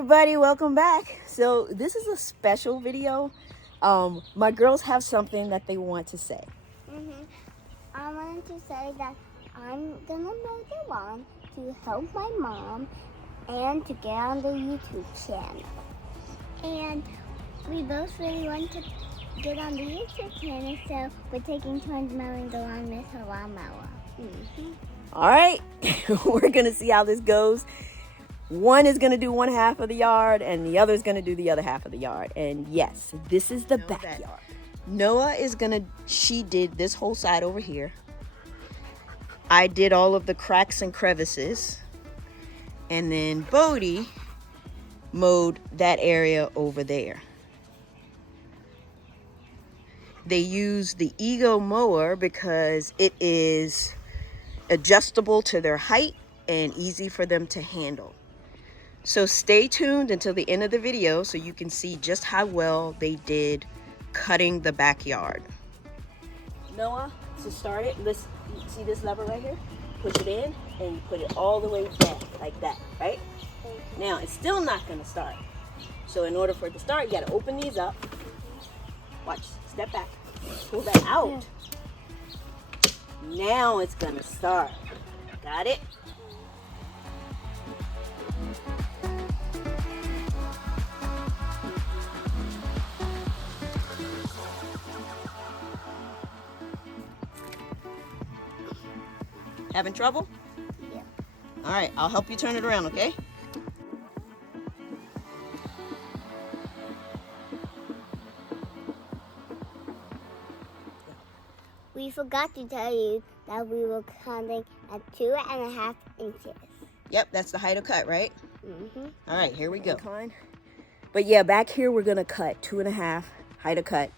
everybody, welcome back. So this is a special video. My girls have something that they want to say. I wanted to say that I'm gonna mow the lawn to help my mom and to get on the YouTube channel. And we both really want to get on the YouTube channel, so we're taking turns mowing the lawn with her lawnmower. All right, we're gonna see how this goes. One is gonna do one half of the yard and the other is gonna do the other half of the yard. And yes, this is the backyard. Noah is gonna, she did this whole side over here. I did all of the cracks and crevices. And then Bodie mowed that area over there. They use the 𝐏𝐫𝐤 mower because it is adjustable to their height and easy for them to handle. So stay tuned until the end of the video so you can see just how well they did cutting the backyard. Noah, to start it, let's see this lever right here? Push it in and you put it all the way back like that, right? Now it's still not gonna start. So in order for it to start, you gotta open these up. Watch, step back, pull that out. Now it's gonna start. Got it? Having trouble? Yeah. All right, I'll help you turn it around, okay? We forgot to tell you that we were cutting at 2.5 inches. Yep, that's the height of cut, right? All right, here we go. But yeah, back here we're gonna cut 2.5 height of cut.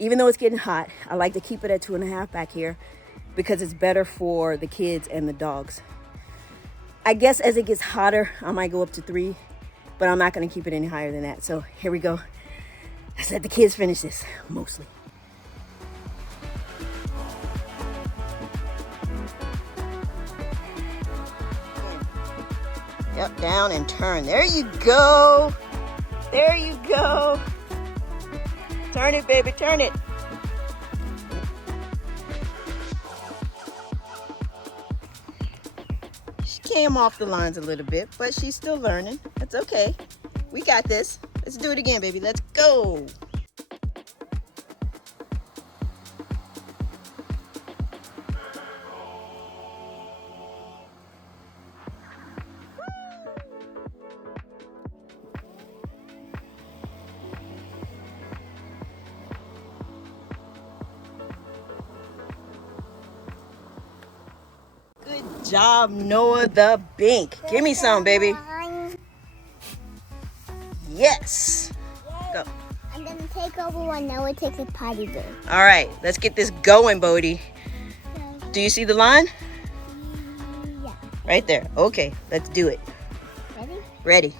Even though it's getting hot, I like to keep it at 2.5 back here because it's better for the kids and the dogs. I guess as it gets hotter, I might go up to 3, but I'm not gonna keep it any higher than that. So here we go. Let's let the kids finish this, mostly. Yep, down and turn. There you go. There you go. Turn it, baby, turn it. She came off the lines a little bit, but she's still learning. That's okay. We got this. Let's do it again, baby. Let's go. Good job, Noah the Bink. Give me some, baby. Yes. Go. I'm gonna take over when Noah takes a potty break. All right, let's get this going, Bodie. Do you see the line? Yeah. Right there. Okay, let's do it. Ready? Ready.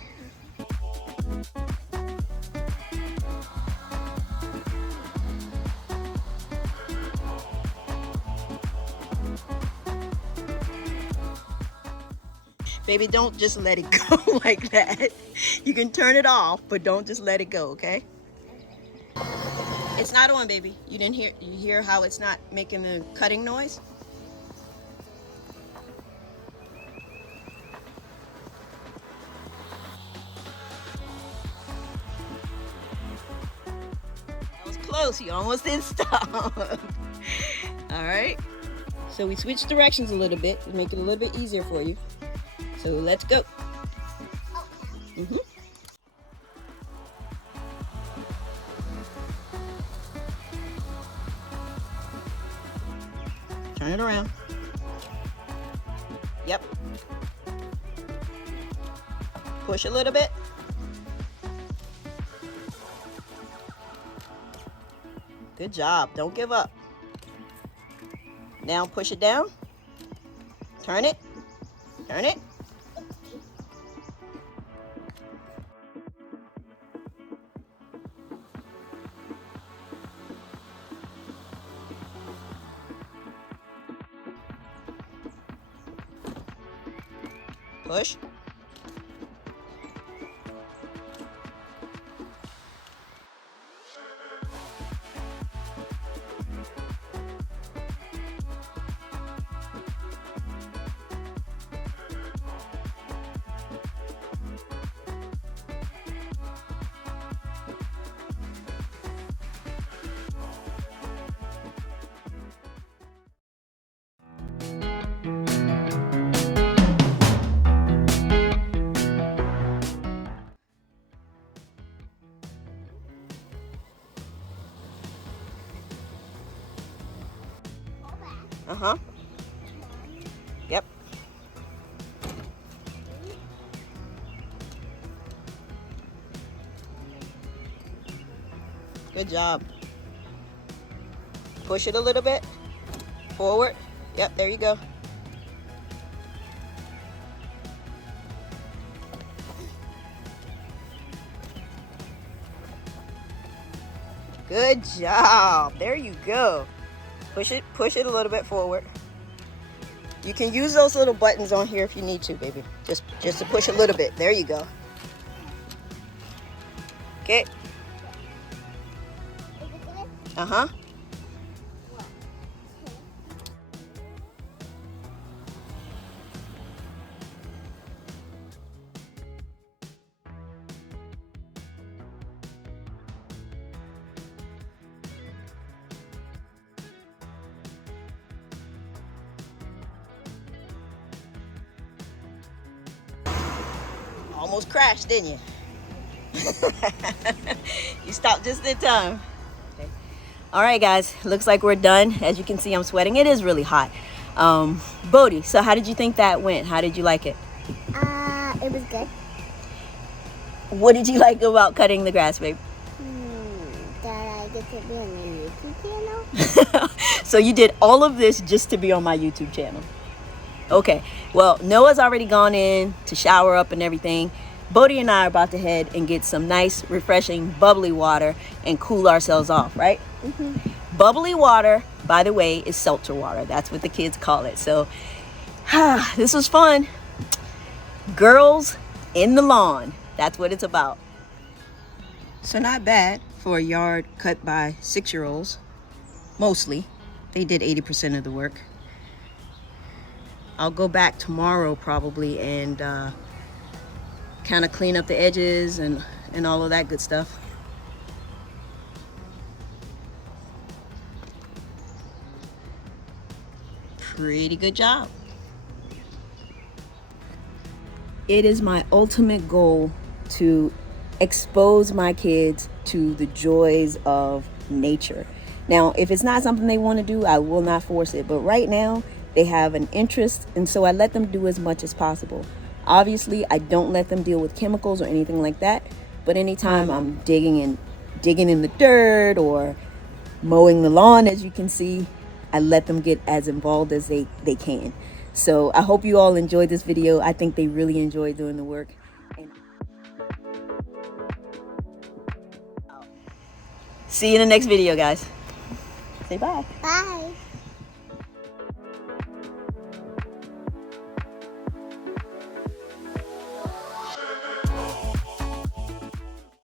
Baby, don't just let it go like that. You can turn it off, but don't just let it go, okay? It's not on, baby. You didn't hear, you hear how it's not making the cutting noise? That was close, you almost didn't stop. All right, so we switched directions a little bit to make it a little bit easier for you. So let's go. Turn it around. Yep. Push a little bit. Good job. Don't give up. Now push it down. Turn it. Turn it. Push. Uh-huh. Yep. Good job. Push it a little bit. Forward. Yep, there you go. Good job. There you go. Push it a little bit forward. You can use those little buttons on here if you need to, baby. Just to push a little bit. There you go. Okay. Uh-huh. Almost crashed, didn't you? You stopped just in time. Okay. All right, guys. Looks like we're done. As you can see, I'm sweating. It is really hot. Bodhi, so how did you think that went? How did you like it? It was good. What did you like about cutting the grass, babe? That I get to be on the YouTube channel. So you did all of this just to be on my YouTube channel. Okay, well, Noah's already gone in to shower up and everything. Bodhi and I are about to head and get some nice, refreshing, bubbly water and cool ourselves off, right? Mm-hmm. Bubbly water, by the way, is seltzer water. That's what the kids call it. So, this was fun. Girls in the lawn. That's what it's about. So not bad for a yard cut by 6-year-olds. Mostly. They did 80% of the work. I'll go back tomorrow probably and kind of clean up the edges and all of that good stuff. Pretty good job. It is my ultimate goal to expose my kids to the joys of nature. Now, if it's not something they want to do, I will not force it. But right now, they have an interest, and so I let them do as much as possible. Obviously, I don't let them deal with chemicals or anything like that. But anytime I'm digging in the dirt or mowing the lawn, as you can see, I let them get as involved as they can. So I hope you all enjoyed this video. I think they really enjoyed doing the work. See you in the next video, guys. Say bye. Bye.